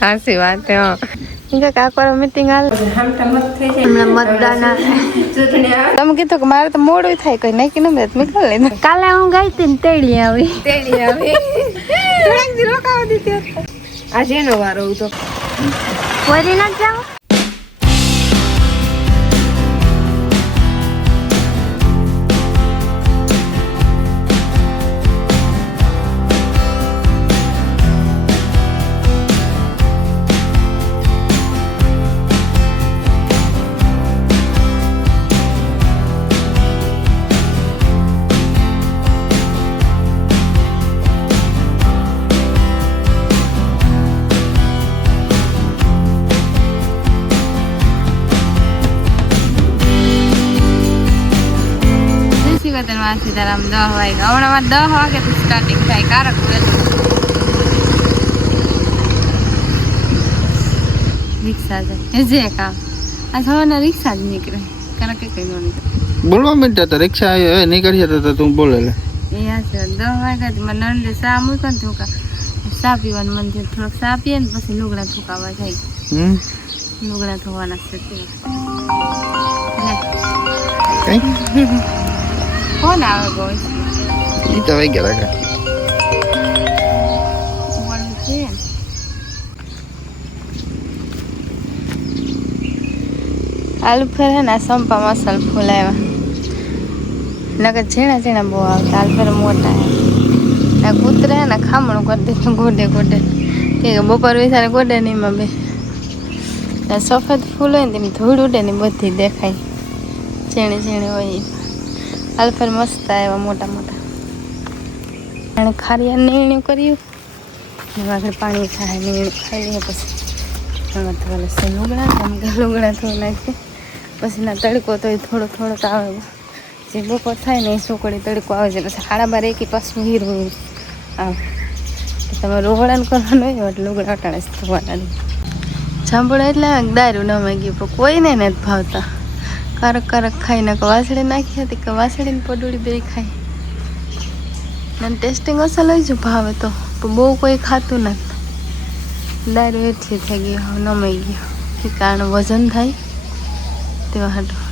સાચી વાત કાકોર મીટિંગ મતદાન તમે કીધું કે મારે તો મોડું થાય કઈ નક્કી ન મેં લઈને કાલે હું ગઈ હતી ને તેડી આવી આજે એનો વારો તો વળી ના જાવ સીતારામ 10 વાગે હમણાં 10 વાગે સ્ટાર્ટિંગ થાય કારક રિક્ષા જાય જે કામ આ સવારના રિક્ષા જ નીકળે કારણ કે કઈ ન બોલવા માંડતા તો રિક્ષા આવી નીકળી જતા તો તું બોલે લે એ હા છે 10 વાગ્યાથી મને નંદે ચા મૂકો ને તું ચા પીવાનું મન થયું થોડોક ચા પીએ ને પછી લુગડા ધોકાવા જાય લુગડા ધોવાના છે કોણ આવે બોય ઈ તો વઈ ગયા રાખે આલુ ફેર ને સંપા મસાલ ફૂલાવ્યા નકર ઝીણા ઝીણા બહુ આવતા આલુ ફેર મોટા આ કૂતરે ને ખામણું કરી દે ગોડે ગોડે કે બપોર વિચારે ગોડે નહીં માં બે સફેદ ફૂલ હોય ને તેમ ધૂળ ઉડે ને બધી દેખાય ઝીણી ઝીણી હોય આલફર મસ્ત આવ્યા મોટા મોટા અને ખારિયા નીણું કર્યું આગળ પાણી ખાય નીણું ખાઈ લઈએ પછી લુગડા કેમ કે લુગડા થોડું નાખીએ પછી ના તડકો તો થોડો થોડો આવે જે બપોર થાય ને એ સુકડી તડકો આવે છે પછી 12:30 એકી પાછું હીરું આવે તમે રોહડાને કરવાનું હોય એટલે લુગડા અટાણે ધોવાના જાંબુડા એટલે દારૂ ન માગી પણ કોઈને નથી ભાવતા કરક કરક ખાઈને વાસળી નાખી હતી કે વાસળીને પડુડી બે ખાઈ અને ટેસ્ટિંગ અસલ હોય છે ભાવે તો બહુ કોઈ ખાતું નથી દારૂ એટલી થઈ ગઈ હવે નમાઈ ગયો કે કારણ વજન થાય તેવા હાટું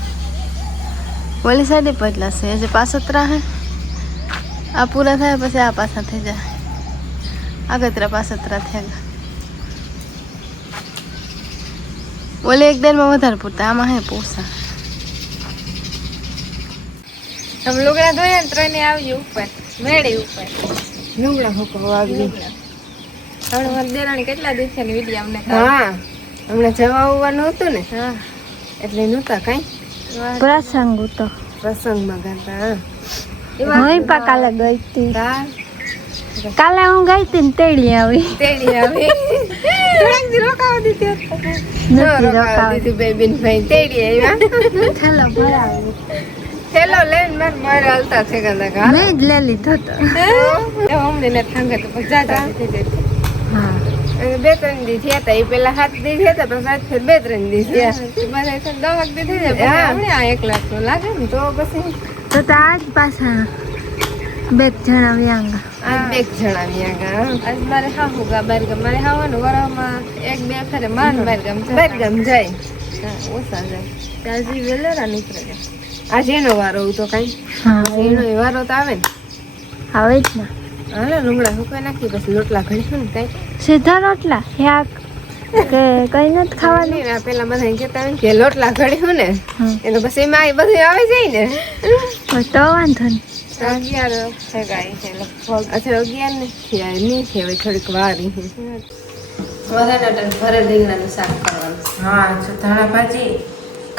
ઓલી સાઈડે પડલા છે જે પાસતરા હે આ પૂરા થાય પછી આ પાછા થઈ જાય આગતરા પાસતરા થયા ઓલે એક દારમાં વધારે પૂરતા આમાં હે પોસા તમે લુગડા ધોયા ને ત્રણે આવી ઉપર મેળે ઉપર લુગડા હોકો આવી હમણાં દેરાણી કેટલા દિવસની વિડીયો અમને હા હમણાં જવા આવવાનું હતું ને હા એટલે નહોતા કઈ પ્રસંગ હતો પ્રસંગમાં ગાતા હું પા કાલે ગઈ હતી કાલે હું ગઈ હતી ને તેડી આવી થોડાક દી રોકાવા દીધી બેબીન ભાઈ તેડી આવ્યા થેલો ભરાવી થેલો લઈને મારે હાલતા છે ગંદા મેં જ લઈ લીધો તો અમને ને થાંગે તો પછી જાતા હા બે ત્રણ દી થયા હતા એ પેલા 7 દી થયા હતા પછી બે ત્રણ દી થયા બધા 10 દી થઈ જાય હમણાં 1 લાખ તો લાગે ને તો પછી તો આજ પાછા બે જણા વ્યાંગા બે જણા વ્યાંગા આજ મારે હાહુ ગા બાર ગામ મારે હાવાનું વરામાં 1-2 ફેરે માન બાર ગામ જાય ઓછા જાય ત્યાંથી વેલેરા નીકળે જાય આજે એનો વારો તો કઈ એનો વારો તો આવે ને આવે જ ને હાલે લુગડા સુકાઈ નાખી પછી લોટલા ઘડીશું ને કઈ સીધા રોટલા શાક કે કઈ નથી ખાવાનું પેલા બધા કહેતા કે લોટલા ઘડીશું ને એ તો પછી એમાં બધું આવી જાય ને તો વાંધો નહીં 11 સગાઈ છે લગભગ અચ્છા 11 નહીં છે હવે થોડીક વારી ભરે રીંગણાનું શાક કરવાનું હા ધાણા ભાજી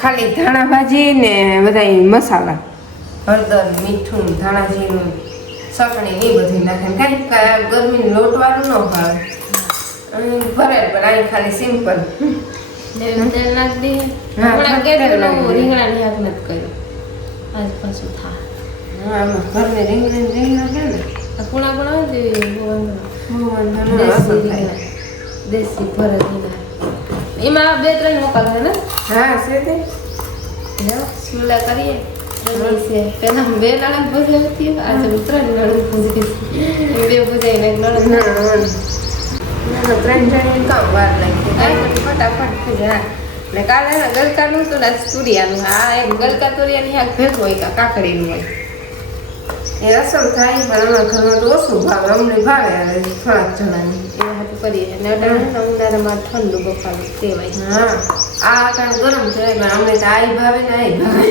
ખાલી ધાણા ભાજી ને બધા મસાલા હળદર મીઠું ધાણા જીરું સકણી એ બધું નાખે કઈ ગરમી લોટવાનું ન ભાવે ભરે પણ અહીં ખાલી સિમ્પલ તેલ નાખી દઈએ રીંગણાની હાથ નથી કર્યું આજ પાછું થાય હા આમાં ઘરને રીંગણા છે ને કુણા હોય દેશી ભરે એમાં 2-3 મોકલ છે ને હા છે તે સુલા કરીએ પેલા 2 નણંદ ભૂજાઈ હતી, આજે 3 નણંદ ભૂજાઈ. 2 ભૂજાઈને 1 નણંદ. ના 3 જણી કામ વાર લાગી ફટાફટ થઈ જાય. ને કાલે ને ગલકાનું તો ના તુરિયાનું આ એક ગલકા તુરિયાની શાક ભેગું હોય કે કાકડીનું હોય એ અસલ થાય પણ અમારા ઘરમાં તો ઓછું ભાવે અમને ભાવે હવે થોડાક જણાની એના હાથું કરીએ ને ઉનાળામાં ઠંડુ બફારું કહેવાય. હા આ કામ ગરમ થાય પણ અમને તો આઈ ભાવે ને આઈ ભાવે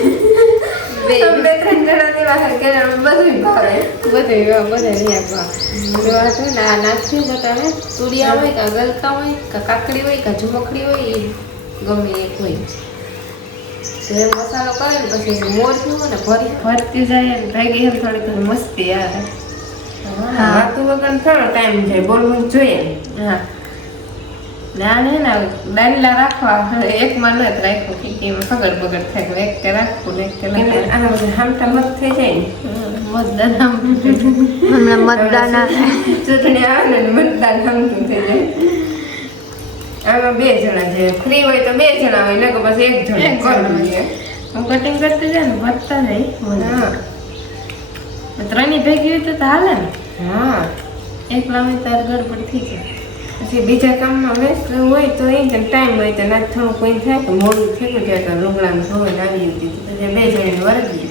બે 3 જણાની વાત કે બધું ભાવે બધા રહ્યા છે ને આ નાખ્યું બટાણે તુરિયા હોય કે ગલકા હોય કે કાકડી હોય કે ઝુમકડી હોય એ ગમે એક હોય. જે મસાલો કરે ને પછી મોરચું ને ભરતી જાય ને ભેગી એમ થોડી ઘણી મસ્તી આવે. હા વાતું વગર થોડો ટાઈમ જાય બોલવું જોઈએ. હા નાને ને દાંડલા રાખવા એકમાં ન રાખો કે એમાં સગડ બગડ થાય એક તે રાખવું ને એક તે આના બધા હામટા મત થઈ જાય ને મતદાન હમણાં મતદાન ચૂંટણી આવે ને મતદાન હામતું થઈ જાય. આમાં 2 જણા છે ફ્રી હોય તો 2 જણા હોય ને કે પછી 1 જણ કરવું છે. હું કટિંગ કરતી જાય ને વધતા જાય. હા 3 ભેગી રીતે તો હાલે ને. હા એકલા હોય ત્યારે ગડબડ થઈ જાય. પછી બીજા કામમાં વ્યસ્ત હોય તો એ ટાઈમ હોય તો ના થોડું કોઈ થાય કે મોડું થયું જાય તો લુગડાનું ધોઈને આવી હતી તો 2 જણાને વરદી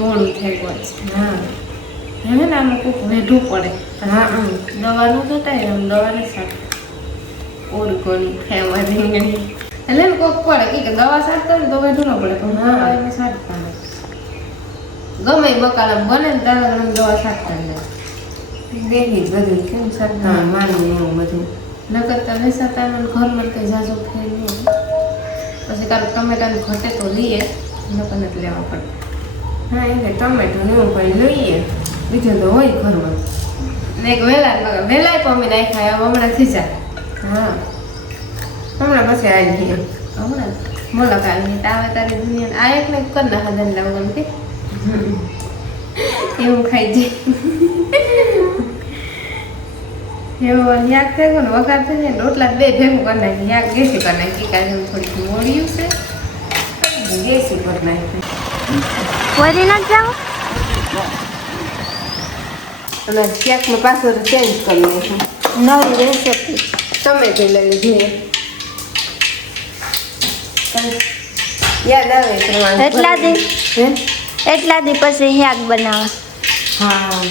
મોડું થઈ ગયું. હા હે ને આમાં કોક વેઢું પડે. હા દવાનું તો થાય એમ દવાની સાથે ઓળખોની ફેવા રીંગણી એટલે ને કોક પડે કે દવા સારતો ને તો વેઢું ન પડે પણ હા. દવા એને સારતા નહીં. ગમે એ બકાલા બને ને ત્યારે દવા સારતા નહીં. બેગી બધું કેમ સરતા માનવું એવું બધું નકર તમે સતાના ઘરમાં કંઈ ઝાઝો ફેર નહીં. પછી કાલે ટમેટાનું ઘટે તો લઈએ નકર નથી લેવા પડે. હા એટલે ટમેટો ને એવું કંઈ લઈએ બીજું તો હોય ઘરમાં. ને એક વેલાય પમી નાખ્યા હવે હમણાં થઈ જાય. હા હમણાં પછી આવી ગઈ હમણાં મુલાકાત આવે તારી દુનિયા આ એક ને કર નાખા ધંધા વગર કે એવું ખાઈ જાય. એવું યાદ થઈ ગયું ને વઘાર થઈ જાય ને રોટલા 2 ભેગું કરી નાખી યાદ ગેસી કરી નાખી કાલે થોડીક મોડ્યું છે દેશી પર નાખી વળી ના જાઓ અને ક્યાંકમાં પાછળ ચેન્જ કરી નાખું નવી રેસીપી ટમેટો લઈ લીધી યાદ આવે પ્રમાણે એટલા દી હે એટલા દી પછી શાક બનાવવા. હા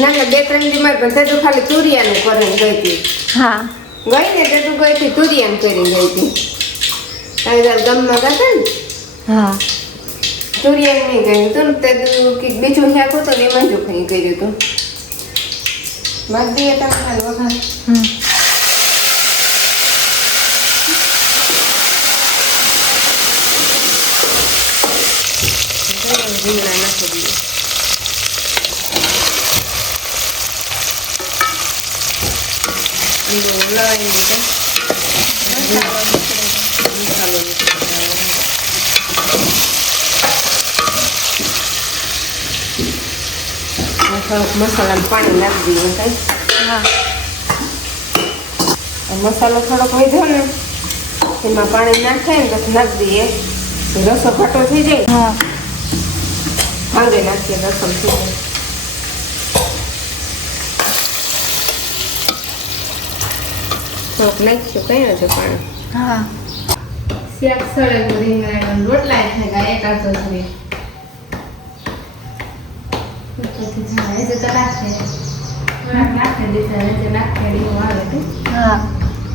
ના 2-3 દી માં પણ તે તો ખાલી તુરિયાનું કરીને ગઈ હતી હા ગઈ ને તે તો ગઈ હતી તુરિયાનું કરીને ગઈ હતી તારે ગામમાં ગયા હતા ને હા તુરિયાનું નહીં ગયું હતું ને તે કંઈક બીજું શાક હતું ને એમાં જ કંઈ કર્યું હતું મારી તમે ખાલી વખાણ રીંગણા નાખી દઈએ લવાઈ દીધા મસાલો થોડુંક મસાલાનું પાણી નાખી દઈએ કઈ હા મસાલો થોડોક વધ્યો ને એમાં પાણી નાખે ને પછી નાખી દઈએ રસો ઘાટો થઈ જાય હા ભાંગે નાખીએ રસમ થઈ જાય થોડુંક નાખ્યું કઈ નથી પાણી હા શાક સળે રીંગણા રોટલા થાય એક આખો સુધી નાખી દીધા નાખી આવે હા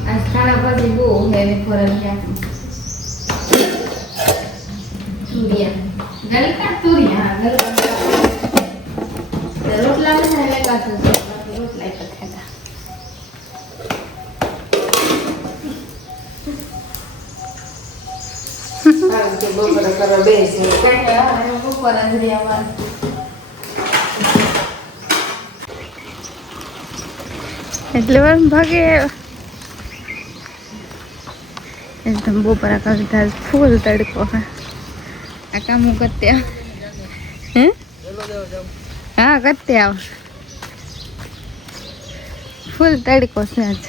આ ખાણા પછી બહુ હેવી ફોરન તુરિયા રોટલા રોટલા ખાતા બપોરે કરવા બેસી બપોર જ રહ્યા એટલે વાર ભાગે એકદમ બપોરા કરતા ફૂલ તડકો હા આ કામ હું કરતે હે હા કરતે આવ ફૂલ તડકો છે આજ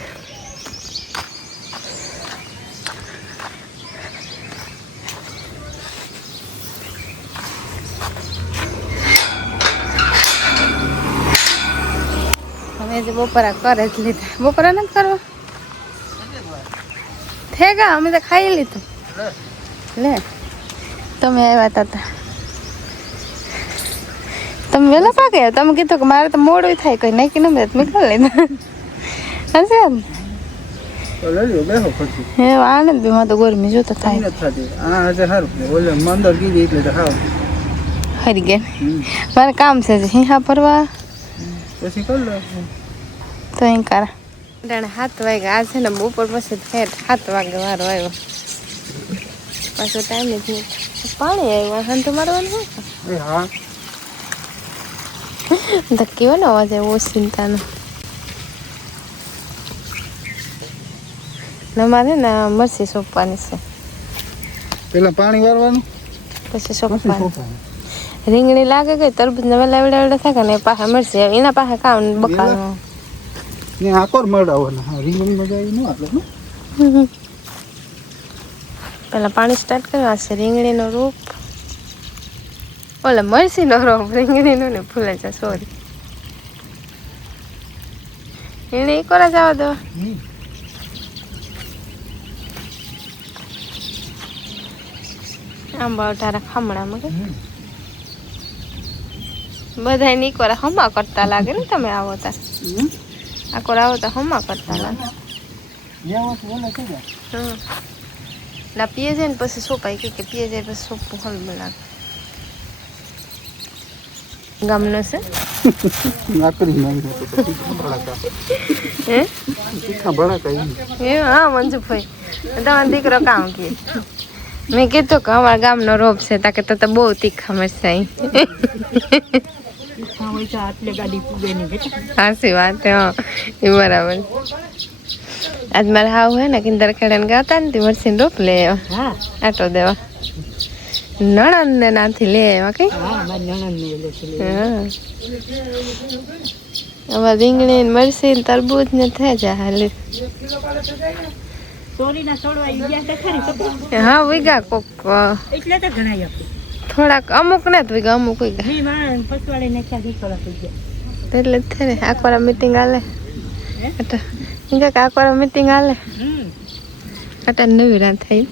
એ જે બપોરા કરે જ લીધા બપોરા નથી કરવા થેગા અમે તો ખાઈ લીધું લે તમે આવ્યા હતા તમે વહેલા પાકે તમે કીધું કે મારે તો મોડું થાય કઈ નાખી ન મેં ખાઈ લીધા હશે હે આનંદ માં તો ગરમી જોતો થાય હરી ગયા મારે કામ છે હિંહા ફરવા પછી કર લો તો અહીં કરા 7 વાગ્યા આ છે ને બપોર પછી ફેર 7 વાગે વારો આવ્યો પાછો ટાઈમ જ નહીં પાણી આવ્યું હા તો મારવાનું હોય હા ધક્કી હોય ને અવાજ આવ્યો ચિંતાનો અમારે ને મરસી સોંપવાની છે પેલા પાણી વારવાનું પછી સોંપવાની રીંગણી લાગે ગઈ તરબૂચ ને વેલા વેડા થાય ને પાસે મરસી એના પાસે કામ બકાનું ને આકોર મળાવવાના રીંગણી મજા આવી ન આટલો પેલા પાણી સ્ટાર્ટ કરવા છે રીંગણીનો રૂપ ઓલા મરસીનો રોપ રીંગણીનો ને ફૂલે છે સોરી એને કોરા જવા દો આંબા તારા ખામણામાં કે બધા ની કોરા હમા કરતા લાગે ને તમે આવો તાર આ કોરા આવો તો હમા કરતા લાગે ના પીએ જાય ને પછી સોપાય કે પીએ જાય પછી સોપવું હલ લાગે ગામનો છે નાકરી નાંગી તો ભડાકા હે તીખા ભડાકા એ હા મંજુભાઈ તમારો દીકરો કામ કે મેં કીધું કે અમારા ગામનો રોપ છે તાકે તો બહુ તીખા મરચાઈ સાચી વાત હા એ બરાબર આજ મારે હાવ હે ને કિંદર ખેડા ને ગાતા ને મરસી રોપ લે આટો દેવા નણંદ ને નાથી લે આવ્યા કઈ હવે રીંગણી ને મરસી ને તરબૂચ ને થઈ જાય હાલી હા વિગા કોક થોડાક અમુક ને જ વિગા અમુક વિગા એટલે જ ને આખવારા મીટિંગ હાલે આખવારા મીટિંગ હાલે અટા નવી રાત થઈ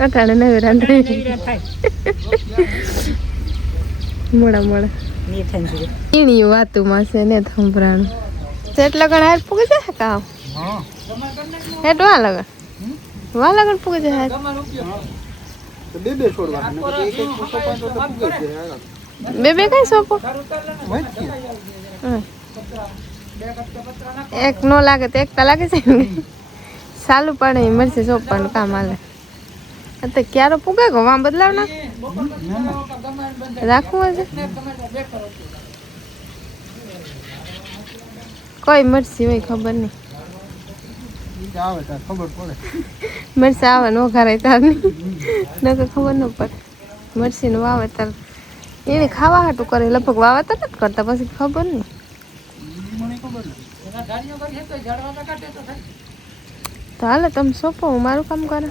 અટાણે નવી રાત મોડા મોડા ઈણી વાતુમાં છે ને થંભરાણું એટલે ગણ હાર પૂગી જાય કામ હેઠ વા લગન પૂગી જાય બે કઈ સોપો એક નો લાગે તો એક લાગે છે ને સાલું પડે મરસી સોંપવાનું કામ હાલે તો ક્યારે પૂગે ગો વાં બદલાવ ના રાખવું હશે કોઈ મરસી હોય ખબર નહીં મરસી આવે ને વઘારે તાર નહીં ખબર ન પડે મરસી નું વાવેતર એને ખાવા હાટું કરે લગભગ વાવેતર નથી કરતા પછી ખબર નહીં તો હાલે તમે સોંપો હું મારું કામ કરે